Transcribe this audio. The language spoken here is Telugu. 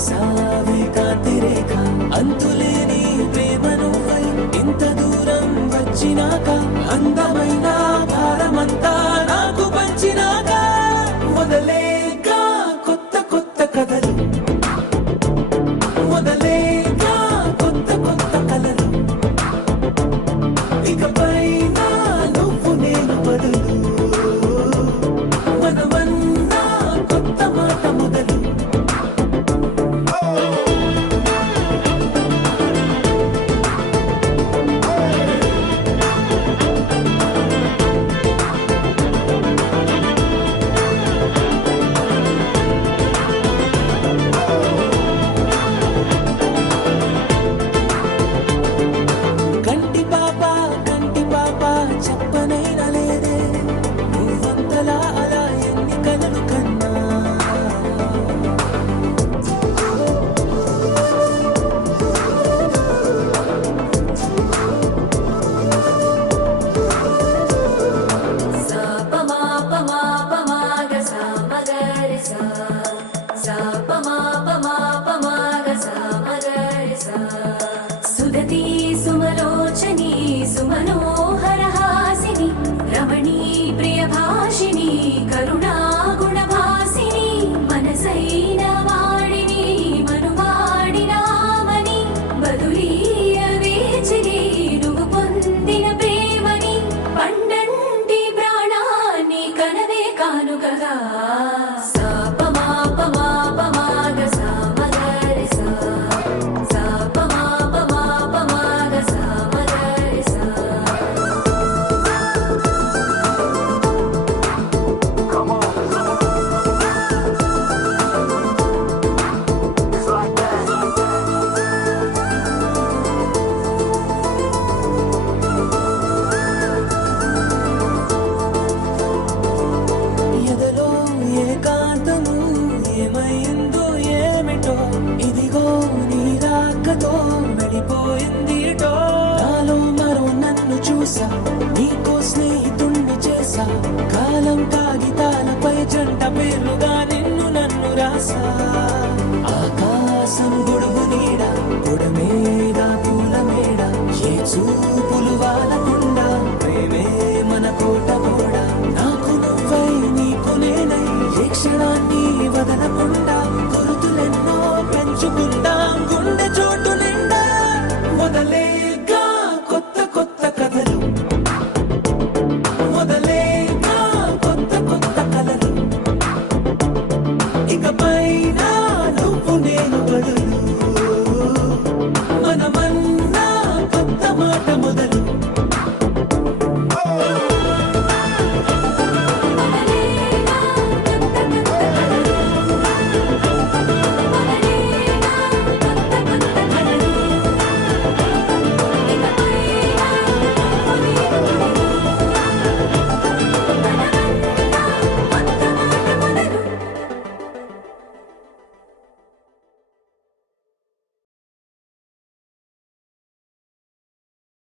కురిసావే కాంతి రేఖ అంతులేని ప్రేమ నువ్వై ఇంత దూరం వచ్చినాక అందమైన భారమంతా నాకు పంచినాక మొదలేక కొత్త కొత్త కథలు మొదలేక కొత్త కొత్త కలలు ఇకపై నువ్వు నేను బదులు మనమన్నా కొత్త మాట మొదలు కంటి పాప చెప్పనైనా లేదే నువ్వంతలా అలా ఎన్ని కలలు కన్నా సుదతి సుమలోచని సుమనోహర హాసిని రమణీ ప్రియభాషిణి కరుణా గుణభాసిని మనసైన వాడిని మనువాడినామని బదులీయ వేచిని నువ్వు పొందిన ప్రేమని పండంటి ప్రాణాన్ని కనవే కానుకగా ఎదలో ఏకాంతము ఏమైందో ఏమిటో ఇదిగో నీ రాకతో వెళ్ళిపోయిందిటో నాలో మరో నన్ను చూసా నీకో స్నేహితుణ్ణి చేసా కాలం కాగితాలపై జంట పేర్లుగా నిన్ను నన్ను రాసా ఆకాశం గొడుగు నీడ గొడమేడ పూల మేడ ఏ చూపులు వాలకుండా ప్రేమే మన కోట గోడ నాకు నువ్వై నీకు నేనై ఏ క్షణాన్ని వదలకుండా గురుతులెన్నో పెంచుకుందాం గుండె